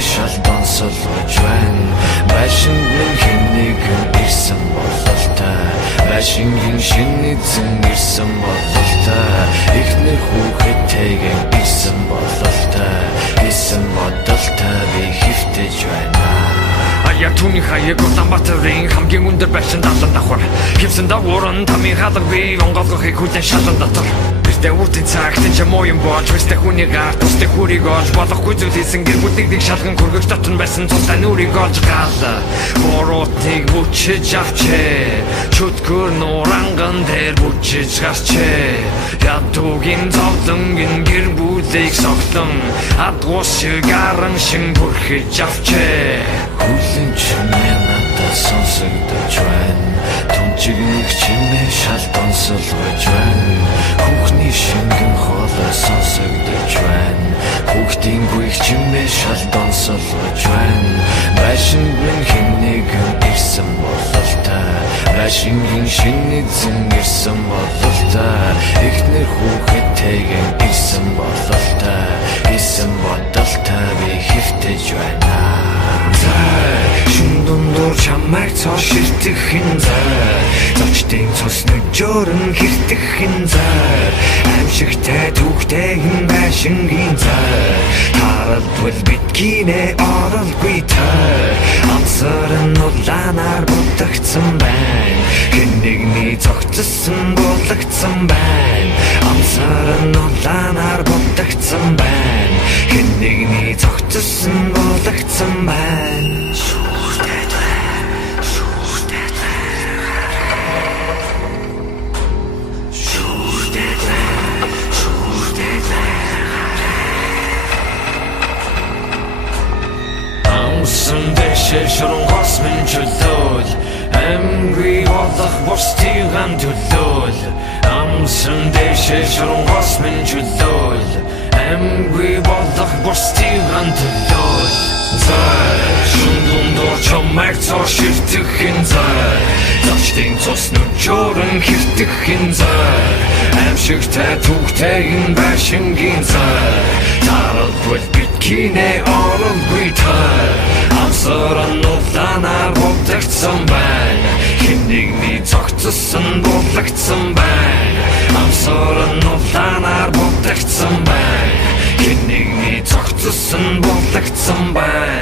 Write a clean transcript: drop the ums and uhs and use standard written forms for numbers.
шал донсолгож байна. Байшингийн хэнийг ирсэн бололтой. Байшингийн шинэ эзэн ирсэн бололтой. Ихнэр хүүхэдтэйгэн ирсэн бололтой. Ирсэн бодолтой би хөвтөж байна. Яг түүний хаяг Улаанбаатарын хамгийн өндөр байшин далан давхар хэвсэн дагуурн тамийн хаалга би онголгохыг хүлэн шалан дотор бэртэ үртэн цагт энэ муу юм болж бэртэ хүний гарт үстэй хүрийг олж болохгүй зүйл хийсэн гэр бүлийг шалган хүргэж дотн байсан цустай нүрийг олж гал боротыг бүчиж авчээ чөтгөр нуранган дээр бүчиж гарчээ ядуугийн зовлонгийн гэр бүлийг согтон адгуус шиг аран шин бүрхэж авчээ хүлэн чимээ надад сонсогдож байна. Тунчигнэг чимээ шал донсолгож байна. Хүүхний шингэн хоолой сонсогдож байна. Хүүхдийн гүйх чимээ шал донсолгож байна. Байшингийн хэнийг ирсэн бололтой. Байшингийн шинэ эзэн ирсэн бололтой. Ихнэр хүүхэдтэйгэн ирсэн бололтой. Ирсэн бодолтой би хөвтөж байна. Шин дундуур чамайг цоо ширтгэхин зай зочдын цус нүжөөрн хэртгэхин зай аимшигтай түүхтэйгэн байшингийн зай харадвал биткинэ оролгүй тай амсарын улаанаар будагцсан байна хэн нэгний цогцсон болгоцсон байна амсарын улаанаар будагцсан байна хэн нэгний цогцсон болгоцсон байна Шэршрон хосмын чөлөөл эмгүй болох бостиган төлөөл амсан дэшэршрон хосмын чөлөөл эмгүй болох бостиган төлөөл зай шундундор чамайг цоо ширтгэхин зай зочдын цус нүжөөрн хэртгэхин зай аимшигтай түүхтэйгэн байшингийн зай тарадвал биткинэ оролгүй тай амсаран улаанаар будагцсан байна хэн нэгний цогцсон болгоцсон байна амсаран улаанаар будагцсан байна хэн нэгний цогцсон болгоцсон байна